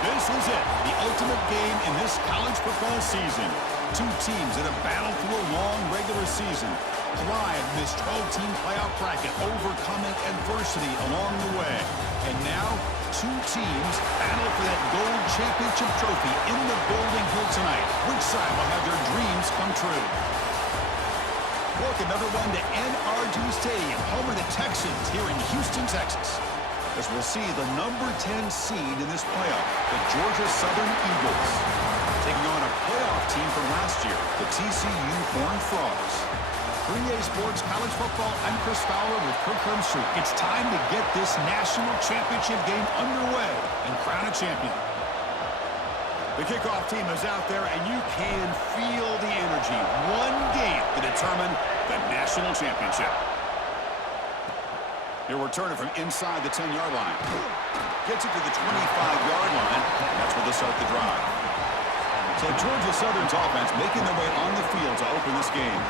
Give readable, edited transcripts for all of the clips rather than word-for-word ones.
This is it, the ultimate game in this college football season. Two teams that have battled through a long regular season, thrive in this 12-team playoff bracket, overcoming adversity along the way. And now, two teams battle for that gold championship trophy in the building here tonight. Which side will have their dreams come true? Welcome, everyone, to NRG Stadium, home of the Texans here in Houston, Texas. As we'll see the number 10 seed in this playoff, the Georgia Southern Eagles, taking on a playoff team from last year, the TCU Horned Frogs. 3A Sports College Football, I'm Chris Fowler with Kirk Hermstreet. It's time to get this national championship game underway and crown a champion. The kickoff team is out there, and you can feel the energy. One game to determine the national championship. He'll return it from inside the 10-yard line. Gets it to the 25-yard line. That's where they'll start the drive. So Georgia Southern's offense making their way on the field to open this game.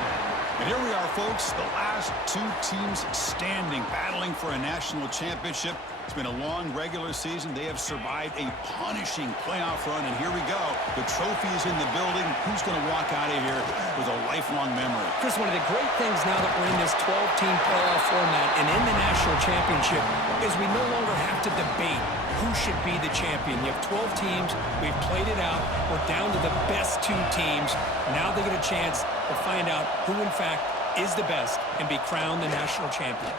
And here we are, folks, the last two teams standing, battling for a national championship. It's been a long regular season. They have survived a punishing playoff run, and here we go. The trophy is in the building. Who's going to walk out of here with a lifelong memory? Chris, one of the great things now that we're in this 12-team playoff format and in the national championship is we no longer have to debate who should be the champion. You have 12 teams. We've played it out. We're down to the best two teams. Now they get a chance to find out who, in fact, is the best and be crowned the national champion.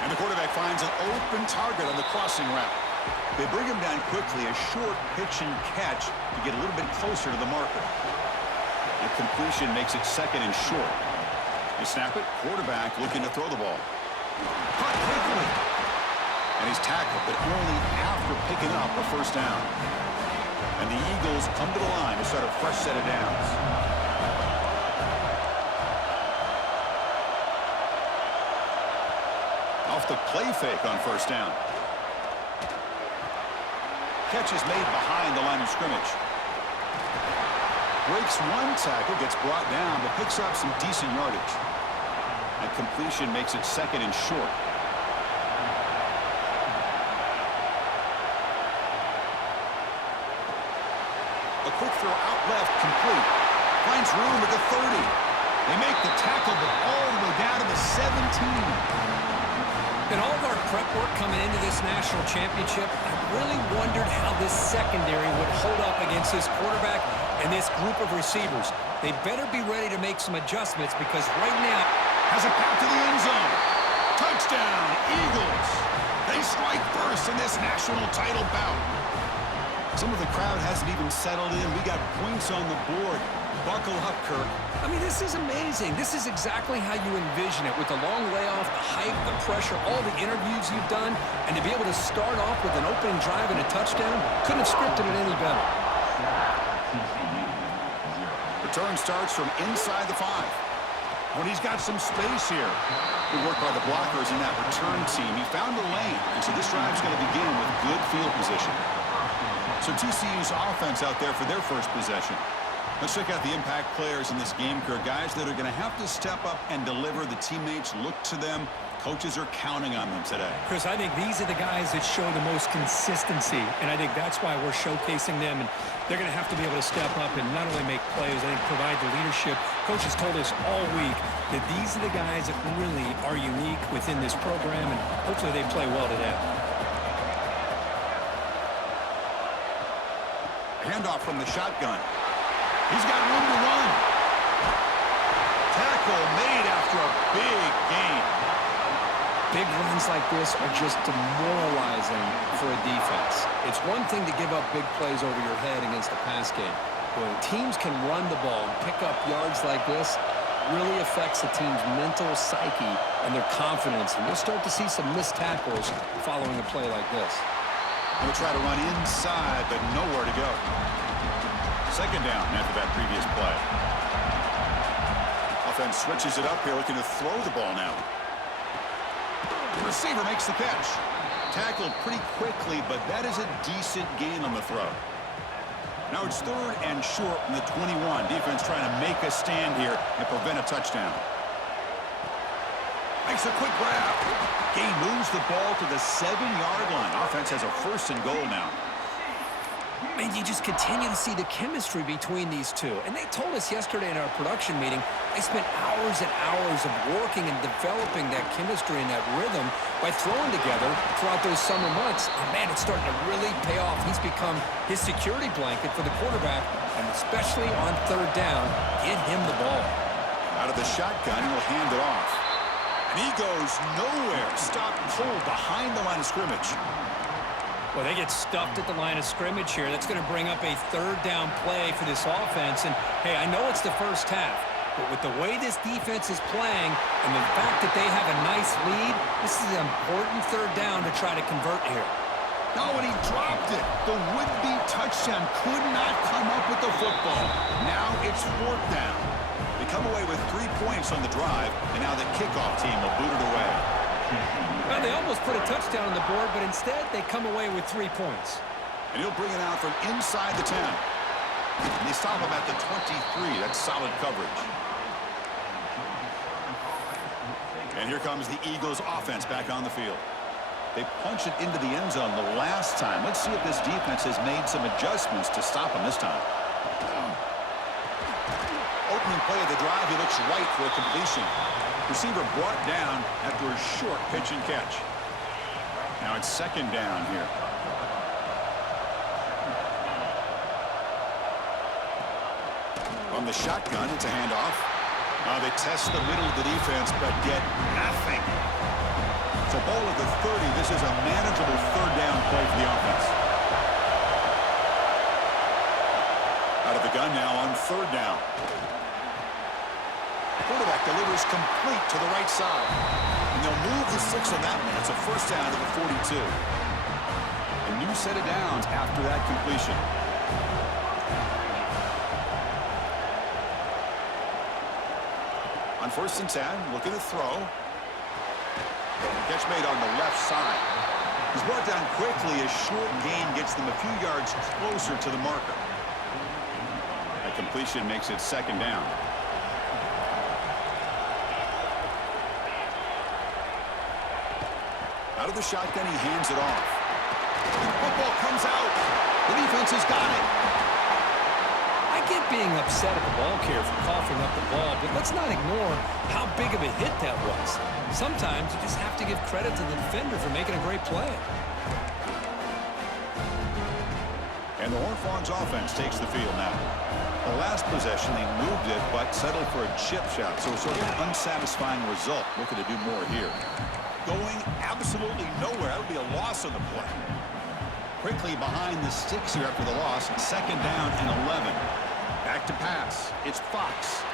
And the quarterback finds an open target on the crossing route. They bring him down quickly, a short pitch and catch to get a little bit closer to the marker. The completion makes it second and short. They snap it, quarterback looking to throw the ball. Caught quickly. And he's tackled, but only after picking up a first down. And the Eagles come to the line to start a fresh set of downs. Off the play fake on first down. Catch is made behind the line of scrimmage. Breaks one tackle, gets brought down, but picks up some decent yardage. And completion makes it second and short. A quick throw out left, complete. Finds room at the 30. They make the tackle, but all the way down to the 17. In all of our prep work coming into this national championship, I really wondered how this secondary would hold up against this quarterback and this group of receivers. They better be ready to make some adjustments because right now has a path to the end zone. Touchdown, Eagles. They strike first in this national title bout. Some of the crowd hasn't even settled in. We got points on the board. Buckle up, Kirk. I mean, this is amazing. This is exactly how you envision it with the long layoff, the hype, the pressure, all the interviews you've done, and to be able to start off with an opening drive and a touchdown, couldn't have scripted it any better. Return starts from inside the 5. When he's got some space here. Good work by the blockers in that return team. He found the lane, and so this drive's going to begin with good field position. So TCU's offense out there for their first possession. Let's check out the impact players in this game, Kirk. Guys that are going to have to step up and deliver. The teammates look to them. Coaches are counting on them today. Chris, I think these are the guys that show the most consistency, and I think that's why we're showcasing them. And they're going to have to be able to step up and not only make plays, I think provide the leadership. Coach has told us all week that these are the guys that really are unique within this program, and hopefully they play well today. Handoff from the shotgun. He's got room to run. Tackle made after a big gain. Big runs like this are just demoralizing for a defense. It's one thing to give up big plays over your head against a pass game. When teams can run the ball and pick up yards like this, really affects the team's mental psyche and their confidence. And you'll start to see some missed tackles following a play like this. They'll try to run inside, but nowhere to go. Second down after that previous play. Offense switches it up here, looking to throw the ball now. The receiver makes the catch. Tackled pretty quickly, but that is a decent gain on the throw. Now it's third and short from the 21. Defense trying to make a stand here and prevent a touchdown. Makes a quick grab. Gain moves the ball to the 7-yard line. Offense has a 1st and goal now. Man, you just continue to see the chemistry between these two. And they told us yesterday in our production meeting, they spent hours and hours of working and developing that chemistry and that rhythm by throwing together throughout those summer months. And man, it's starting to really pay off. He's become his security blanket for the quarterback, and especially on 3rd down, get him the ball. Out of the shotgun, he'll hand it off. And he goes nowhere. Stopped cold behind the line of scrimmage. Well, they get stuffed at the line of scrimmage here. That's going to bring up a 3rd down play for this offense. And, hey, I know it's the first half, but with the way this defense is playing and the fact that they have a nice lead, this is an important 3rd down to try to convert here. Oh, and he dropped it. The would-be touchdown could not come up with the football. Now it's 4th down. They come away with 3 points on the drive, and now the kickoff team will boot it away. Well, they almost put a touchdown on the board, but instead they come away with 3 points. And he'll bring it out from inside the 10. And they stop him at the 23. That's solid coverage. And here comes the Eagles offense back on the field. They punched it into the end zone the last time. Let's see if this defense has made some adjustments to stop him this time. Opening play of the drive, he looks right for a completion. Receiver brought down after a short pitch and catch. Now it's 2nd down here. From the shotgun, it's a handoff. They test the middle of the defense, but get nothing. So ball at the 30. This is a manageable 3rd down play for the offense. Out of the gun now on 3rd down. Quarterback delivers complete to the right side. And they'll move the 6 on that one. It's a 1st down to the 42. A new set of downs after that completion. On 1st and 10, looking to throw. Catch made on the left side. He's brought down quickly. A short gain gets them a few yards closer to the marker. That completion makes it 2nd down. Out of the shotgun, he hands it off. The football comes out. The defense has got it. I get being upset at the ball carrier for coughing up the ball, but let's not ignore how big of a hit that was. Sometimes you just have to give credit to the defender for making a great play. And the Horned Frogs offense takes the field now. The last possession, they moved it, but settled for a chip shot. So sort of an unsatisfying result. Looking to do more here. Going absolutely nowhere. That would be a loss on the play. Quickly behind the sticks here after the loss. 2nd down and 11. Back to pass. It's Fox.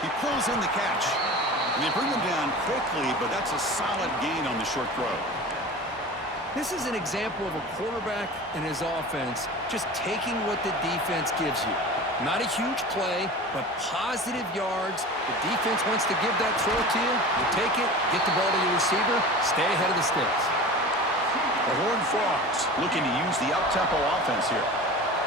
He pulls in the catch. And they bring him down quickly, but that's a solid gain on the short throw. This is an example of a quarterback and his offense just taking what the defense gives you. Not a huge play, but positive yards. The defense wants to give that throw to you. You take it, get the ball to your receiver, stay ahead of the sticks. The Horned Frogs looking to use the up-tempo offense here.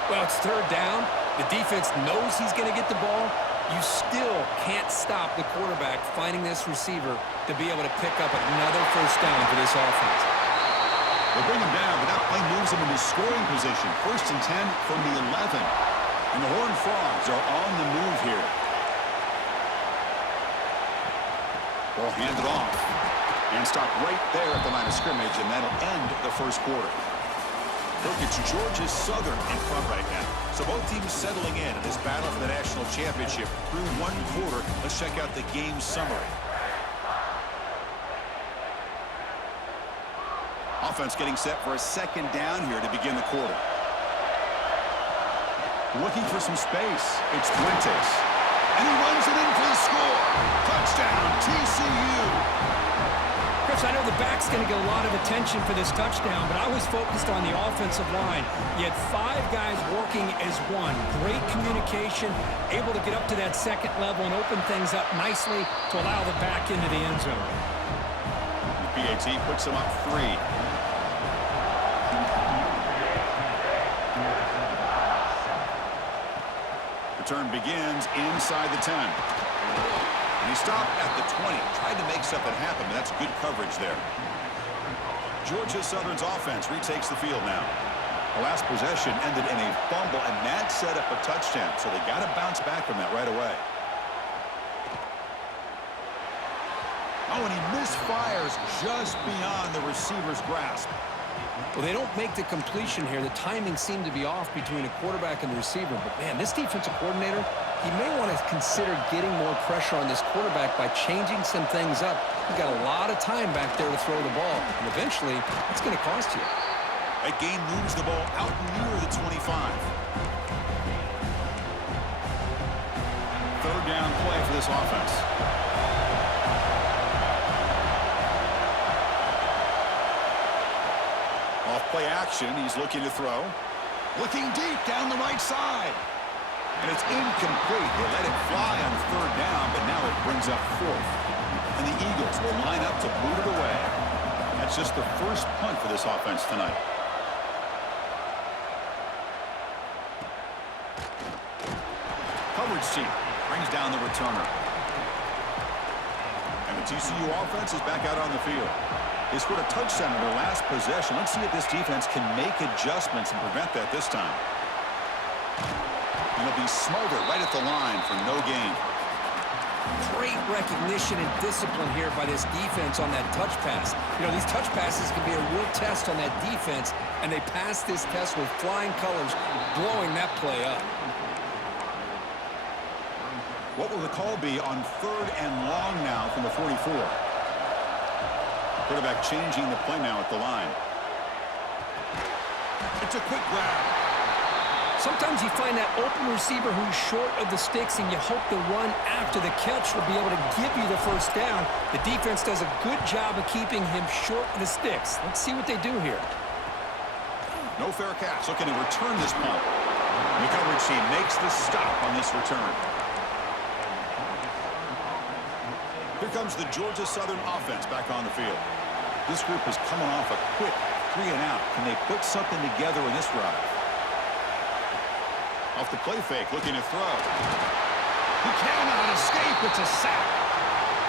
Well, it's 3rd down. The defense knows he's going to get the ball. You still can't stop the quarterback finding this receiver to be able to pick up another 1st down for this offense. They bring him down, but that play moves him into scoring position. 1st and 10 from the 11. And the Horned Frogs are on the move here. Ball handed off. And stop right there at the line of scrimmage, and that'll end the 1st quarter. Look, it's Georgia Southern in front right now. So both teams settling in this battle for the national championship through 1 quarter. Let's check out the game summary. Offense getting set for a 2nd down here to begin the quarter. Looking for some space. It's Fuentes. And he runs it in for the score. Touchdown, TCU. Chris, I know the back's going to get a lot of attention for this touchdown, but I was focused on the offensive line. You had 5 guys working as one. Great communication, able to get up to that 2nd level and open things up nicely to allow the back into the end zone. The PAT puts them up 3. Return begins inside the 10. And he stopped at the 20. Tried to make something happen, but that's good coverage there. Georgia Southern's offense retakes the field now. The last possession ended in a fumble, and that set up a touchdown, so they got to bounce back from that right away. Oh, and he misfires just beyond the receiver's grasp. Well, they don't make the completion here. The timing seemed to be off between a quarterback and the receiver. But, man, this defensive coordinator, he may want to consider getting more pressure on this quarterback by changing some things up. You've got a lot of time back there to throw the ball. And eventually, it's going to cost you. That game moves the ball out near the 25. Third down play for this offense. Off play action, he's looking to throw. Looking deep down the right side. And it's incomplete. They let it fly on third down, but now it brings up fourth. And the Eagles will line up to boot it away. That's just the first punt for this offense tonight. Coverage team brings down the returner. And the TCU offense is back out on the field. They scored a touchdown in their last possession. Let's see if this defense can make adjustments and prevent that this time. And they'll be smothered right at the line for no gain. Great recognition and discipline here by this defense on that touch pass. You know, these touch passes can be a real test on that defense, and they passed this test with flying colors, blowing that play up. What will the call be on third and long now from the 44? Quarterback changing the play now at the line. It's a quick grab. Sometimes you find that open receiver who's short of the sticks, and you hope the run after the catch will be able to give you the first down. The defense does a good job of keeping him short of the sticks. Let's see what they do here. No fair catch. Looking to return this punt. The coverage team makes the stop on this return. Here comes the Georgia Southern offense back on the field. This group is coming off a quick 3 and out. Can they put something together in this drive? Off the play fake, looking to throw. He cannot escape. It's a sack.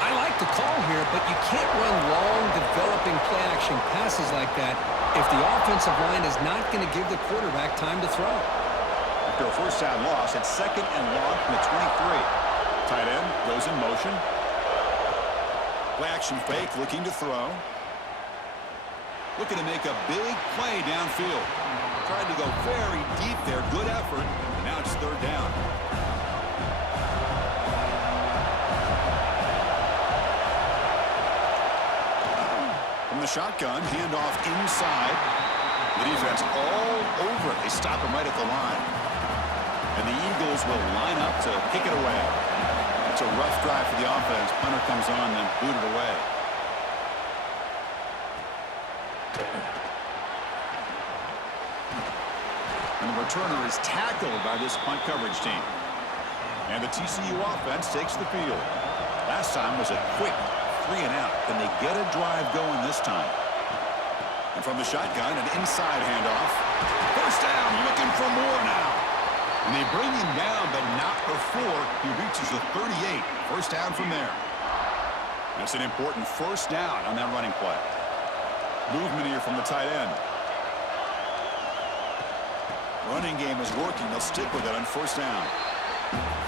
I like the call here, but you can't run long, developing play-action passes like that if the offensive line is not going to give the quarterback time to throw. After a first down loss, it's second and long from the 23. Tight end goes in motion. Play action fake, looking to throw. Looking to make a big play downfield. Tried to go very deep there. Good effort. And now it's third down. From the shotgun, handoff inside. The defense all over it. They stop him right at the line. And the Eagles will line up to kick it away. It's a rough drive for the offense. Punter comes on and booted away. And the returner is tackled by this punt coverage team. And the TCU offense takes the field. Last time was a quick 3 and out. Can they get a drive going this time? And from the shotgun, an inside handoff. First down, looking for more now. And they bring him down, but not before he reaches the 38. First down from there. That's an important first down on that running play. Movement here from the tight end. Running game is working. They'll stick with it on first down.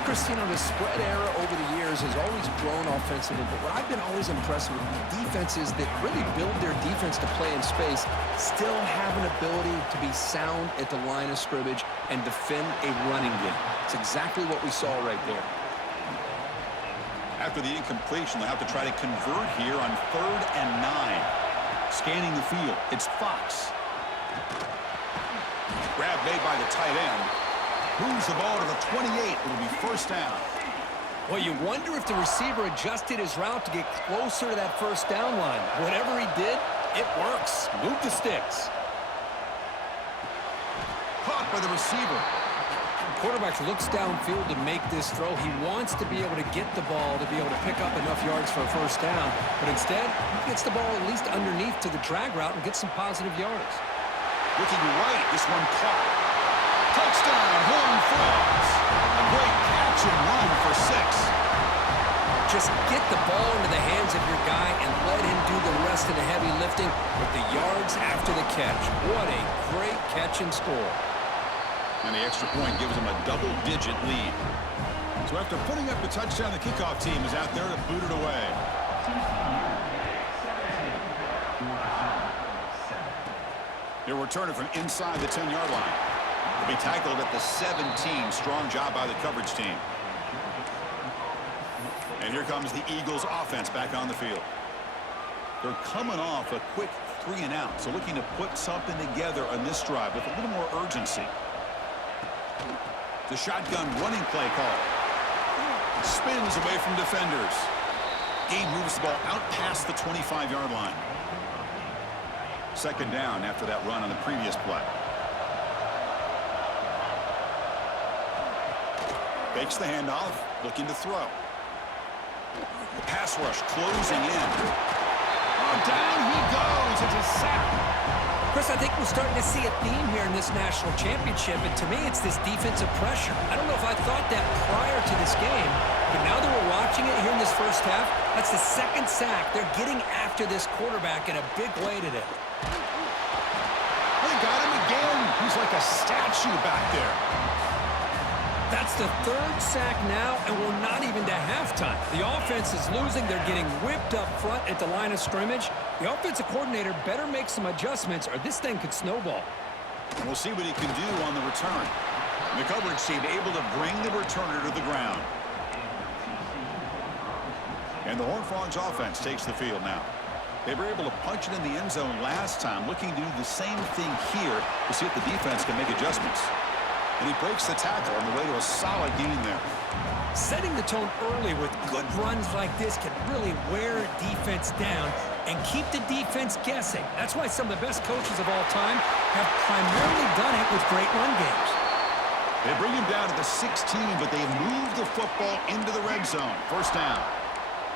Christine, the spread era over the years has always grown offensively, but what I've been always impressed with the defenses that really build their defense to play in space still have an ability to be sound at the line of scrimmage and defend a running game. It's exactly what we saw right there. After the incompletion, they'll have to try to convert here on third and 9. Scanning the field, it's Fox. Grab made by the tight end. Moves the ball to the 28. It'll be first down. Well, you wonder if the receiver adjusted his route to get closer to that first down line. Whatever he did, it works. Move the sticks. Caught by the receiver. The quarterback looks downfield to make this throw. He wants to be able to get the ball to be able to pick up enough yards for a first down. But instead, he gets the ball at least underneath to the drag route and gets some positive yards. Looking right, this one caught. Touchdown, Horned Frogs. A great catch and run for 6. Just get the ball into the hands of your guy and let him do the rest of the heavy lifting with the yards after the catch. What a great catch and score. And the extra point gives them a double-digit lead. So after putting up the touchdown, the kickoff team is out there to boot it away. They're returning from inside the 10-yard line. They'll be tackled at the 17. Strong job by the coverage team. And here comes the Eagles offense back on the field. They're coming off a quick 3-and-out, so looking to put something together on this drive with a little more urgency. The shotgun running play call. Spins away from defenders. Gabe moves the ball out past the 25-yard line. Second down after that run on the previous play. Fakes the handoff, looking to throw. The pass rush closing in. Oh, down he goes. It's a sack. Chris, I think we're starting to see a theme here in this national championship, and to me, it's this defensive pressure. I don't know if I thought that prior to this game, but now that we're watching it here in this first half, that's the second sack. They're getting after this quarterback in a big way today. They got him again. He's like a statue back there. That's the third sack now, and we're not even to halftime. The offense is losing. They're getting whipped up front at the line of scrimmage. The offensive coordinator better make some adjustments, or this thing could snowball. We'll see what he can do on the return. The coverage team able to bring the returner to the ground. And the Horned Frogs offense takes the field now. They were able to punch it in the end zone last time, looking to do the same thing here to see if the defense can make adjustments. And he breaks the tackle on the way to a solid gain there. Setting the tone early with good runs like this can really wear defense down and keep the defense guessing. That's why some of the best coaches of all time have primarily done it with great run games. They bring him down to the 16, but they move the football into the red zone. First down.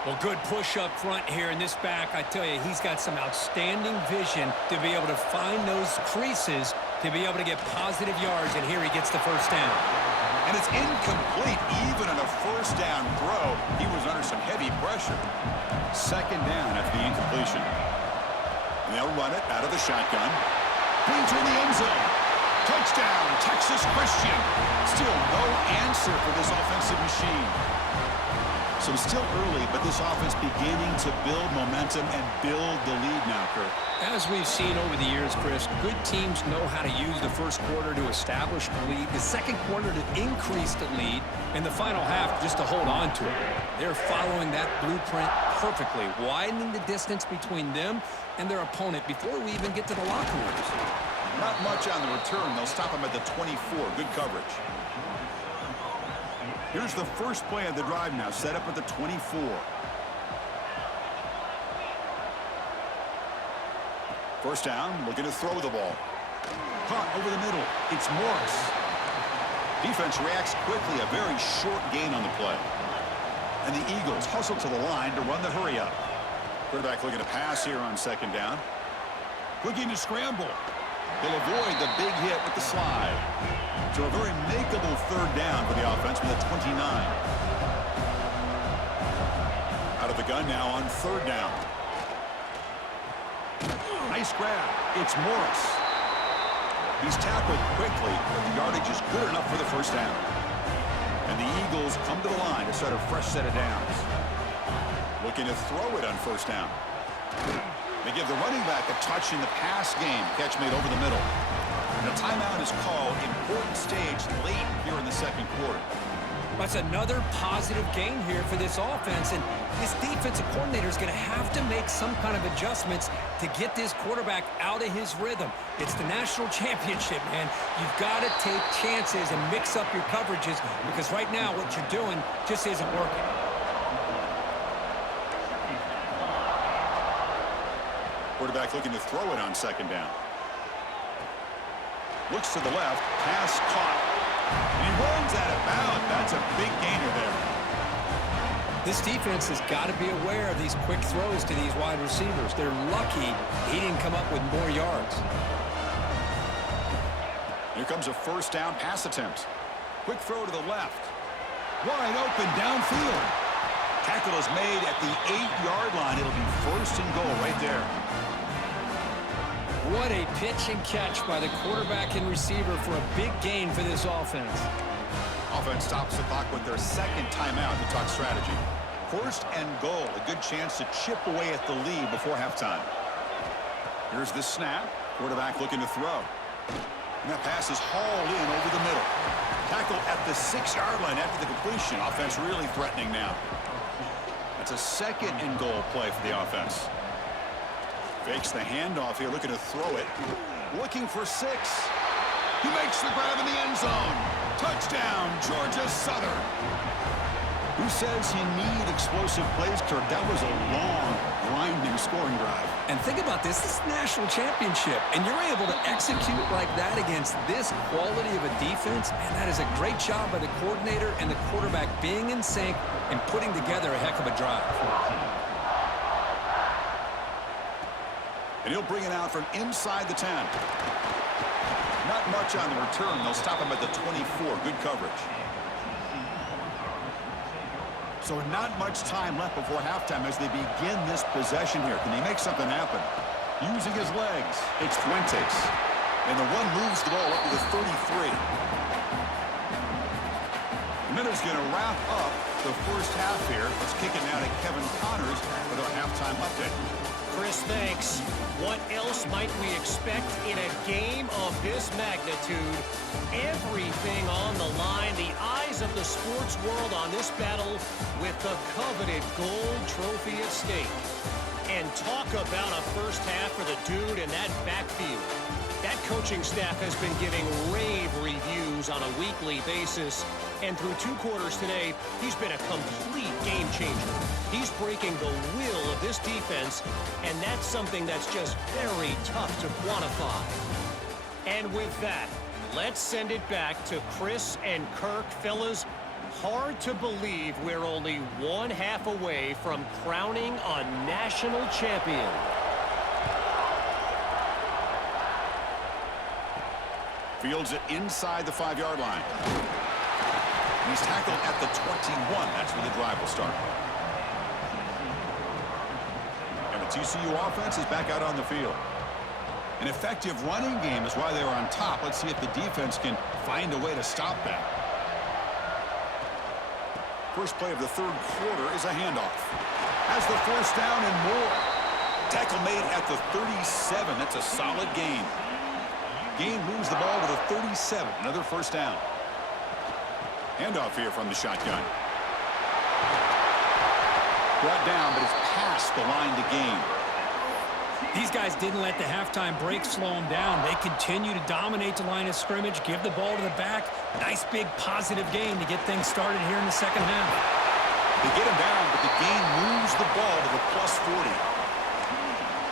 Well, good push up front here in this back. I tell you, he's got some outstanding vision to be able to find those creases to be able to get positive yards, and here he gets the first down. And it's incomplete. Even on a first down throw, he was under some heavy pressure. Second down after the incompletion. And they'll run it out of the shotgun. Brings her in the end zone. Touchdown, Texas Christian. Still no answer for this offensive machine. So it's still early, but this offense beginning to build momentum and build the lead now, Kurt. As we've seen over the years, Chris, good teams know how to use the first quarter to establish the lead, the second quarter to increase the lead, and the final half just to hold on to it. They're following that blueprint perfectly, widening the distance between them and their opponent before we even get to the locker rooms. Not much on the return. They'll stop him at the 24. Good coverage. Here's the first play of the drive now, set up at the 24. First down, looking to throw the ball. Caught over the middle. It's Morris. Defense reacts quickly, a very short gain on the play. And the Eagles hustle to the line to run the hurry up. Quarterback looking to pass here on second down. Looking to scramble. They'll avoid the big hit with the slide. So a very makeable third down for the offense with a 29. Out of the gun now on third down. Nice grab. It's Morris. He's tackled quickly, but the yardage is good enough for the first down. And the Eagles come to the line to set a fresh set of downs. Looking to throw it on first down. They give the running back a touch in the pass game. Catch made over the middle. And a timeout is called. Important stage late here in the second quarter. That's another positive gain here for this offense, and this defensive coordinator is going to have to make some kind of adjustments to get this quarterback out of his rhythm. It's the national championship, man. You've got to take chances and mix up your coverages, because right now what you're doing just isn't working. Quarterback looking to throw it on second down. Looks to the left, pass caught. And he runs out of bounds. That's a big gainer there. This defense has got to be aware of these quick throws to these wide receivers. They're lucky he didn't come up with more yards. Here comes a first down pass attempt. Quick throw to the left. Wide open downfield. Tackle is made at the 8-yard line. It'll be first and goal right there. What a pitch and catch by the quarterback and receiver for a big gain for this offense. Offense stops the clock with their second timeout to talk strategy. First and goal, a good chance to chip away at the lead before halftime. Here's the snap. Quarterback looking to throw. And that pass is hauled in over the middle. Tackle at the 6-yard line after the completion. Offense really threatening now. That's a second and goal play for the offense. Fakes the handoff here, looking to throw it. Looking for 6. He makes the grab in the end zone. Touchdown, Georgia Southern. Who says you need explosive plays, Kirk? That was a long, grinding scoring drive. And think about this. This is national championship, and you're able to execute like that against this quality of a defense. Man, that is a great job by the coordinator and the quarterback being in sync and putting together a heck of a drive. And he'll bring it out from inside the 10. Not much on the return. They'll stop him at the 24. Good coverage. So not much time left before halftime as they begin this possession here. Can he make something happen? Using his legs. It's Fuentes. And the one moves the ball up to the 33. Miller's going to wrap up the first half here. Let's kick it now to Kevin Connors with our halftime update. Chris, thanks. What else might we expect in a game of this magnitude? Everything on the line. The eyes of the sports world on this battle with the coveted gold trophy at stake. And talk about a first half for the dude in that backfield. That coaching staff has been giving rave reviews on a weekly basis. And through 2 quarters today, he's been a complete game changer. He's breaking the will of this defense, and that's something that's just very tough to quantify. And with that, let's send it back to Chris and Kirk. Fellas, hard to believe we're only 1 half away from crowning a national champion. Fields it inside the 5-yard line. He's tackled at the 21. That's where the drive will start. And the TCU offense is back out on the field. An effective running game is why they were on top. Let's see if the defense can find a way to stop that. First play of the 3rd quarter is a handoff. Has the first down and more. Tackle made at the 37. That's a solid gain. Gain moves the ball to the 37. Another first down. Handoff here from the shotgun. Brought down, but it's past the line to gain. These guys didn't let the halftime break slow them down. They continue to dominate the line of scrimmage, give the ball to the back. Nice big positive gain to get things started here in the second half. They get him down, but the gain moves the ball to the plus 40.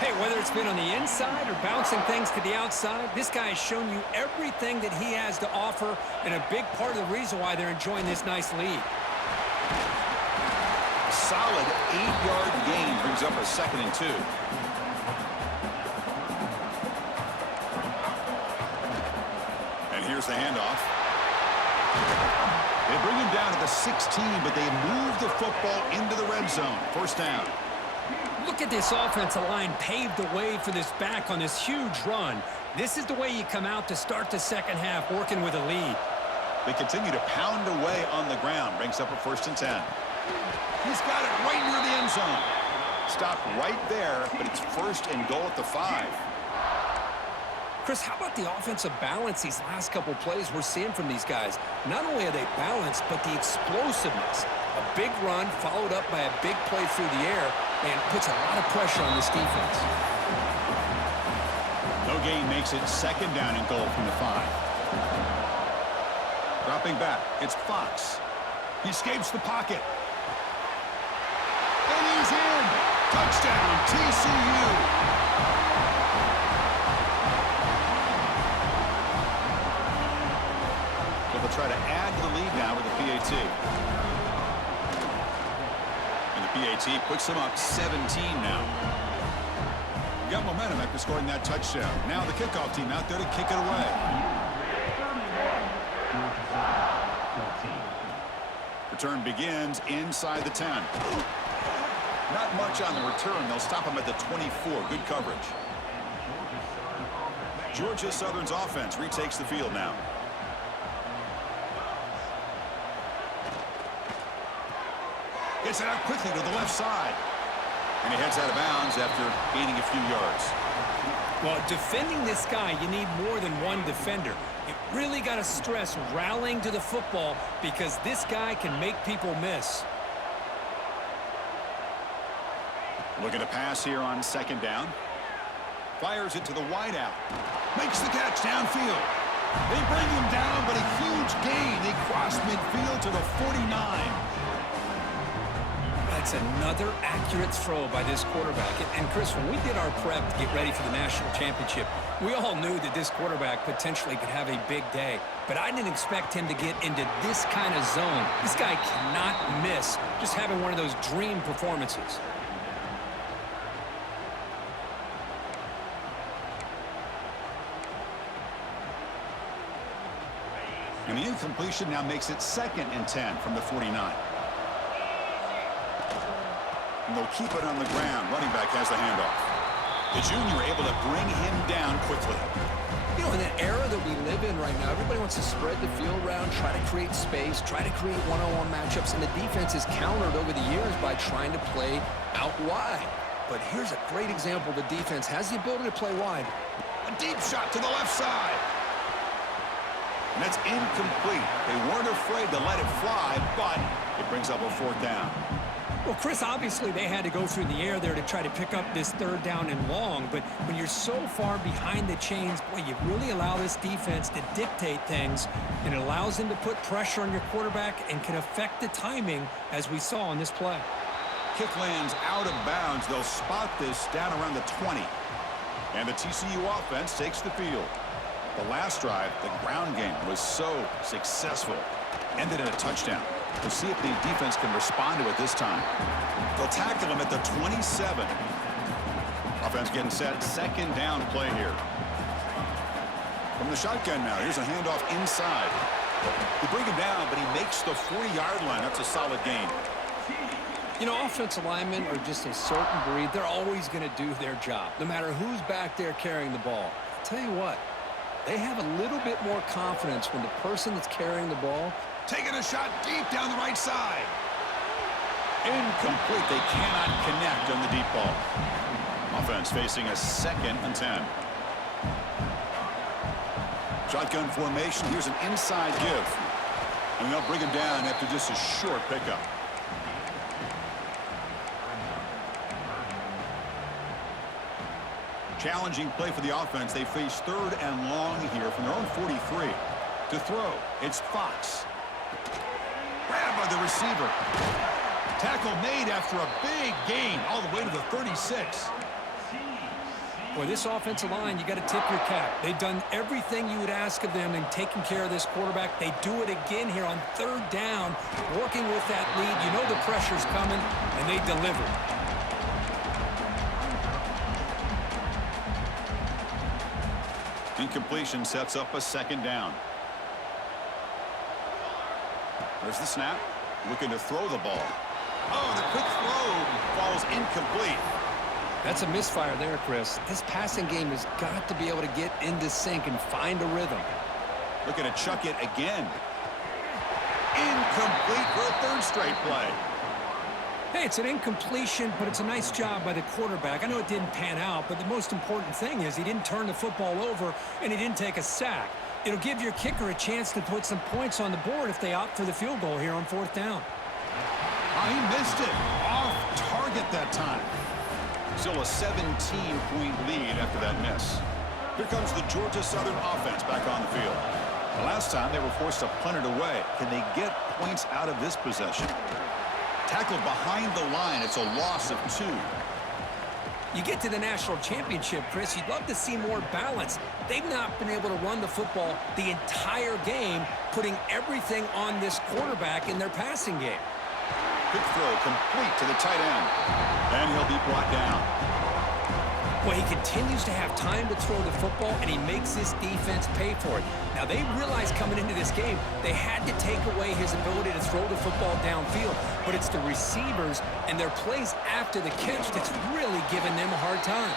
Hey, whether it's been on the inside or bouncing things to the outside, this guy has shown you everything that he has to offer, and a big part of the reason why they're enjoying this nice lead. Solid 8-yard gain brings up a 2nd and 2. And here's the handoff. They bring him down to the 16, but they move the football into the red zone. First down. Look at this offensive line paved the way for this back on this huge run. This is the way you come out to start the second half, working with a lead. They continue to pound away on the ground. Brings up a 1st and 10. He's got it right near the end zone. Stopped right there, but it's 1st and goal at the 5. Chris, how about the offensive balance these last couple plays we're seeing from these guys? Not only are they balanced, but the explosiveness. A big run followed up by a big play through the air and puts a lot of pressure on this defense. No gain makes it 2nd down and goal from the 5. Dropping back, it's Fox. He escapes the pocket. And he's in. Touchdown, TCU. They'll try to add to the lead now with the PAT. And the PAT puts them up 17 now. Got momentum after scoring that touchdown. Now the kickoff team out there to kick it away. Return begins inside the 10. Not much on the return. They'll stop him at the 24. Good coverage. Georgia Southern's offense retakes the field now. Gets it out quickly to the left side. And he heads out of bounds after gaining a few yards. Well, defending this guy, you need more than one defender. You really got to stress rallying to the football because this guy can make people miss. Looking to pass here on second down. Fires it to the wideout. Makes the catch downfield. They bring him down, but a huge gain. They cross midfield to the 49. That's another accurate throw by this quarterback. And Chris, when we did our prep to get ready for the national championship, we all knew that this quarterback potentially could have a big day. But I didn't expect him to get into this kind of zone. This guy cannot miss just having one of those dream performances. And the incompletion now makes it 2nd and 10 from the 49. And they'll keep it on the ground. Running back has the handoff. The junior able to bring him down quickly. You know, in the era that we live in right now, everybody wants to spread the field around, try to create space, try to create one-on-one matchups, and the defense is countered over the years by trying to play out wide. But here's a great example. The defense has the ability to play wide. A deep shot to the left side. And that's incomplete. They weren't afraid to let it fly, but it brings up a 4th down. Well, Chris, obviously they had to go through the air there to try to pick up this 3rd down and long, but when you're so far behind the chains, boy, you really allow this defense to dictate things, and it allows them to put pressure on your quarterback and can affect the timing, as we saw on this play. Kick lands out of bounds. They'll spot this down around the 20. And the TCU offense takes the field. The last drive, the ground game, was so successful. Ended in a touchdown. We'll see if the defense can respond to it this time. They'll tackle him at the 27. Offense getting set. 2nd down play here. From the shotgun now, here's a handoff inside. They bring him down, but he makes the 40-yard line. That's a solid gain. You know, offensive linemen are just a certain breed. They're always going to do their job, no matter who's back there carrying the ball. I'll tell you what, they have a little bit more confidence when the person that's carrying the ball. Taking a shot deep down the right side. Incomplete. They cannot connect on the deep ball. Offense facing a 2nd and 10. Shotgun formation. Here's an inside give. And they'll bring him down after just a short pickup. Challenging play for the offense. They face 3rd and long here from their own 43. To throw, it's Fox. Grabbed by the receiver. Tackle made after a big gain all the way to the 36. Boy, this offensive line, you got to tip your cap. They've done everything you would ask of them in taking care of this quarterback. They do it again here on 3rd down, working with that lead. You know the pressure's coming, and they deliver. Incompletion sets up a 2nd down. There's the snap. Looking to throw the ball. Oh, the quick throw falls incomplete. That's a misfire there, Chris. This passing game has got to be able to get into sync and find a rhythm. Looking to chuck it again. Incomplete for a 3rd straight play. Hey, it's an incompletion, but it's a nice job by the quarterback. I know it didn't pan out, but the most important thing is he didn't turn the football over and he didn't take a sack. It'll give your kicker a chance to put some points on the board if they opt for the field goal here on 4th down. Oh, he missed it. Off target that time. Still a 17-point lead after that miss. Here comes the Georgia Southern offense back on the field. The last time they were forced to punt it away. Can they get points out of this possession? Tackled behind the line. It's a loss of 2. You get to the national championship, Chris, you'd love to see more balance. They've not been able to run the football the entire game, putting everything on this quarterback in their passing game. Quick throw complete to the tight end. And he'll be brought down. Well, he continues to have time to throw the football, and he makes this defense pay for it. Now, they realized coming into this game they had to take away his ability to throw the football downfield, but it's the receivers and their plays after the catch that's really giving them a hard time.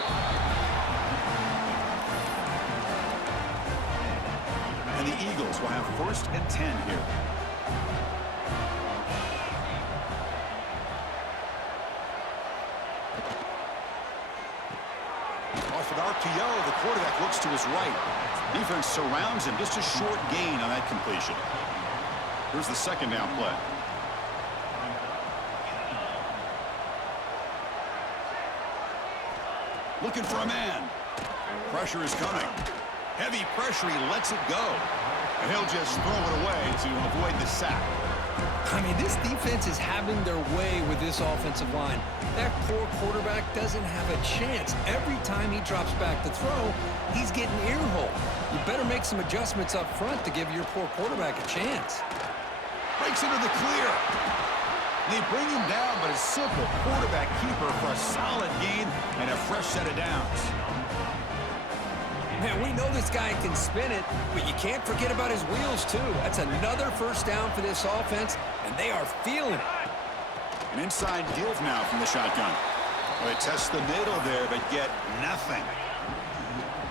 And the Eagles will have 1st and 10 here. Off an RPO, the quarterback looks to his right. Defense surrounds him. Just a short gain on that completion. Here's the 2nd down play. Looking for a man. Pressure is coming. Heavy pressure, he lets it go. And he'll just throw it away to avoid the sack. I mean, this defense is having their way with this offensive line. That poor quarterback doesn't have a chance. Every time he drops back to throw, he's getting earholed. You better make some adjustments up front to give your poor quarterback a chance. Breaks into the clear. They bring him down, but a simple quarterback keeper for a solid gain and a fresh set of downs. Man, we know this guy can spin it, but you can't forget about his wheels, too. That's another 1st down for this offense, and they are feeling it. An inside give now from the shotgun. Well, they test the middle there, but get nothing.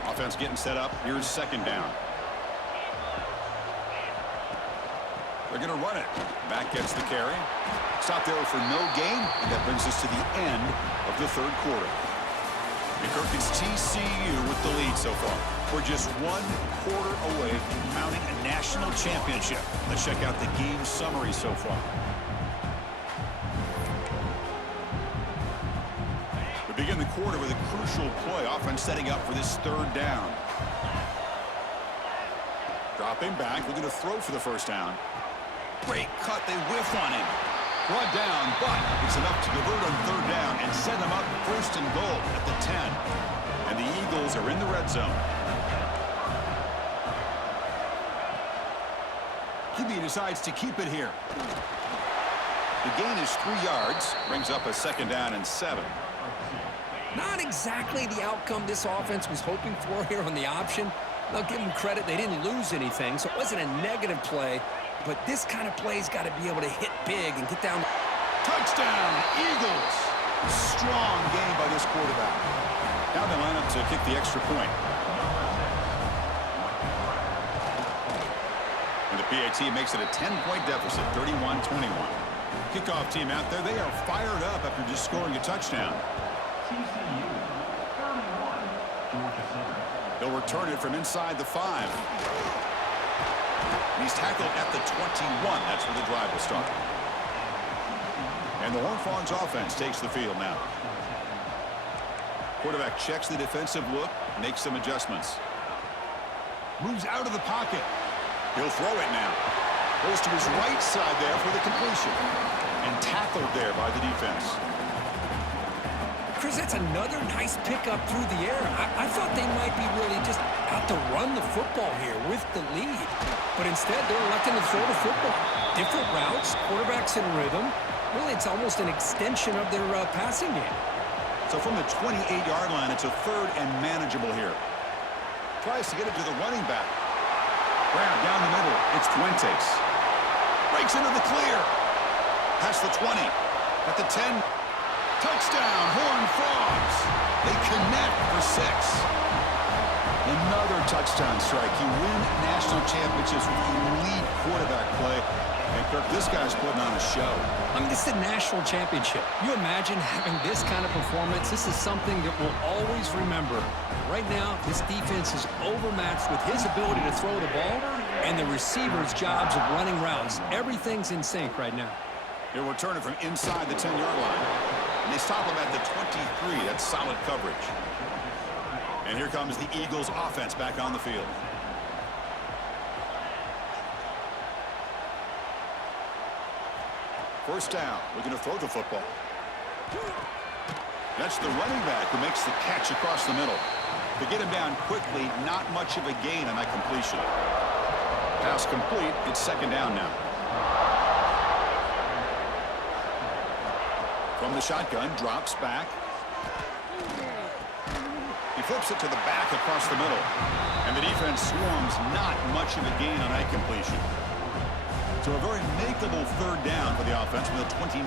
Offense getting set up. Here's 2nd down. They're going to run it. Back gets the carry. Stop there for no gain, and that brings us to the end of the 3rd quarter. And Kirk, it's TCU with the lead so far. We're just 1 quarter away from mounting a national championship. Let's check out the game summary so far. We begin the quarter with a crucial play. Offense setting up for this 3rd down. Dropping back, looking to throw for the 1st down. Great cut, they whiff on him. Brought down, but it's enough to convert on 3rd down and set them up 1st and goal at the 10. And the Eagles are in the red zone. QB decides to keep it here. The gain is 3 yards, brings up a 2nd down and 7. Not exactly the outcome this offense was hoping for here on the option. I'll give them credit, they didn't lose anything, so it wasn't a negative play. But this kind of play's got to be able to hit big and get down. Touchdown, Eagles! Strong game by this quarterback. Now they line up to kick the extra point. And the PAT makes it a 10-point deficit, 31-21. Kickoff team out there, they are fired up after just scoring a touchdown. TCU, 31, Georgia Southern. They'll return it from inside the 5. He's tackled at the 21. That's where the drive will start. And the Horned Frogs offense takes the field now. Quarterback checks the defensive look, makes some adjustments. Moves out of the pocket. He'll throw it now. Goes to his right side there for the completion. And tackled there by the defense. Chris, that's another nice pickup through the air. I thought they might be really just out to run the football here with the lead. But instead, they're electing to throw the football. Different routes, quarterbacks in rhythm. Really, it's almost an extension of their passing game. So from the 28-yard line, it's a 3rd and manageable here. Tries to get it to the running back. Grab down the middle. It's Fuentes. Breaks into the clear. Past the 20. At the 10. Touchdown, Horned Frogs. They connect for 6. Another touchdown strike. You win national championships with elite quarterback play. And Kirk, this guy's putting on a show. I mean, this is a national championship. You imagine having this kind of performance? This is something that we'll always remember. Right now, this defense is overmatched with his ability to throw the ball and the receivers' jobs of running routes. Everything's in sync right now. He'll return it from inside the 10-yard line. And they stop him at the 23. That's solid coverage. And here comes the Eagles offense back on the field. First down, looking to throw the football. That's the running back who makes the catch across the middle. To get him down quickly, not much of a gain on that completion. Pass complete, it's 2nd down now. From the shotgun, drops back. flips it to the back across the middle. And the defense swarms not much of a gain on that completion. So a very makeable third down for the offense from the 29.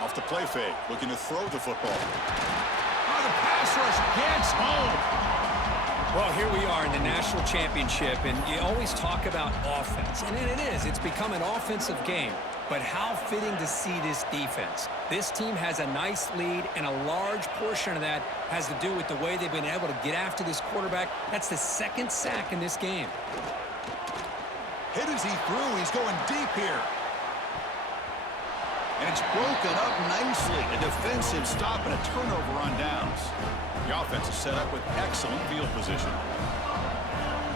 Off the play fake, looking to throw the football. Oh, the pass rush gets home. Well, here we are in the national championship, and you always talk about offense. And it is. It's become an offensive game. But how fitting to see this defense. This team has a nice lead, and a large portion of that has to do with the way they've been able to get after this quarterback. That's the second sack in this game. Hit as he threw. He's going deep here. And it's broken up nicely. A defensive stop and a turnover on downs. The offense is set up with excellent field position.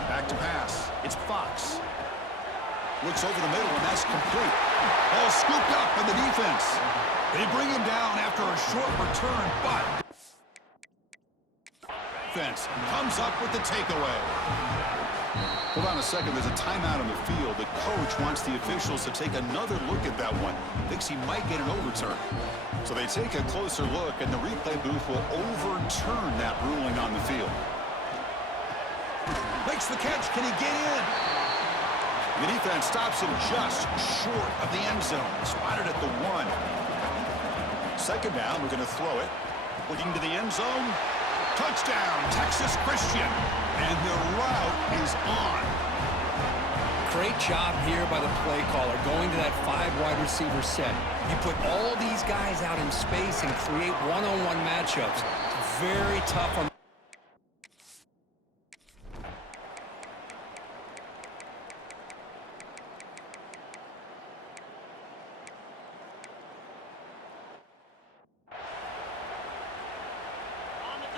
Back to pass. It's Fox. Looks over the middle, and that's complete. Ball scooped up by the defense. They bring him down after a short return, but defense comes up with the takeaway. Hold on a second. There's a timeout on the field. The coach wants the officials to take another look at that one. Thinks he might get an overturn. So they take a closer look, and the replay booth will overturn that ruling on the field. Makes the catch. Can he get in? The defense stops him just short of the end zone. Spotted at the 1. Second down, we're going to throw it. Looking to the end zone. Touchdown, Texas Christian. And the route is on. Great job here by the play caller going to that 5 wide receiver set. You put all these guys out in space and create one-on-one matchups. Very tough on.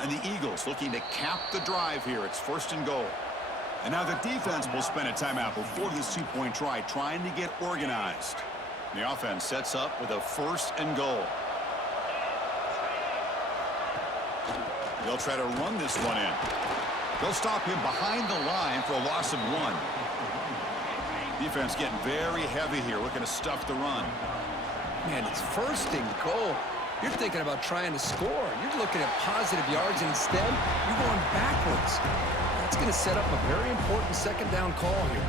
And the Eagles looking to cap the drive here. It's 1st and goal. And now the defense will spend a timeout before this 2-point try, trying to get organized. The offense sets up with a 1st and goal. They'll try to run this one in. They'll stop him behind the line for a loss of 1. Defense getting very heavy here, looking to stuff the run. Man, it's 1st and goal. You're thinking about trying to score. You're looking at positive yards, and instead, you're going backwards. That's going to set up a very important 2nd down call here.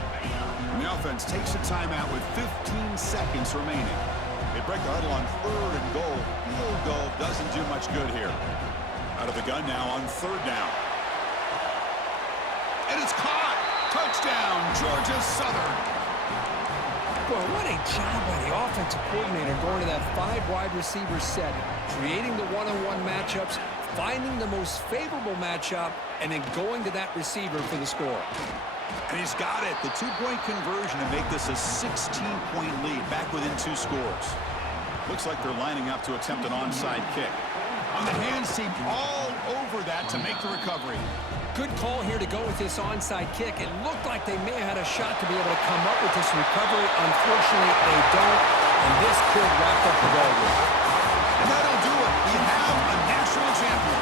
And the offense takes a timeout with 15 seconds remaining. They break the huddle on 3rd and goal. Field goal doesn't do much good here. Out of the gun now on 3rd down. And it's caught. Touchdown, Georgia Southern. Boy, what a job by the offensive coordinator going to that 5 wide receiver set, creating the one-on-one matchups, finding the most favorable matchup, and then going to that receiver for the score. And he's got it. The 2-point conversion to make this a 16-point lead, back within 2 scores. Looks like they're lining up to attempt an onside kick. On the hands team, all over that to make the recovery. Good call here to go with this onside kick. It looked like they may have had a shot to be able to come up with this recovery. Unfortunately, they don't, and this could wrap up the ball game. And that'll do it. We have a national champion.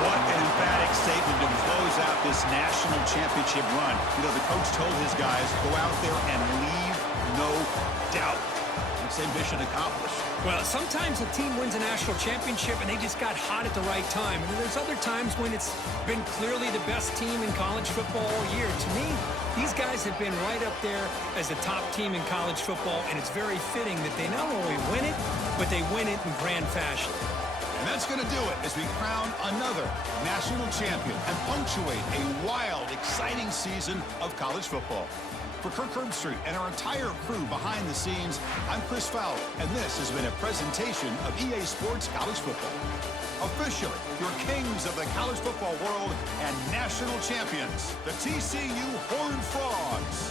What an emphatic statement to close out this national championship run. You know, the coach told his guys, go out there and leave no doubt. It's a mission accomplished. Well, sometimes a team wins a national championship and they just got hot at the right time. And there's other times when it's been clearly the best team in college football all year. To me, these guys have been right up there as the top team in college football, and it's very fitting that they not only win it, but they win it in grand fashion. And that's going to do it as we crown another national champion and punctuate a wild, exciting season of college football. For Kirk Herbstreit and our entire crew behind the scenes, I'm Chris Fowler, and this has been a presentation of EA Sports College Football. Officially, your kings of the college football world and national champions, the TCU Horned Frogs.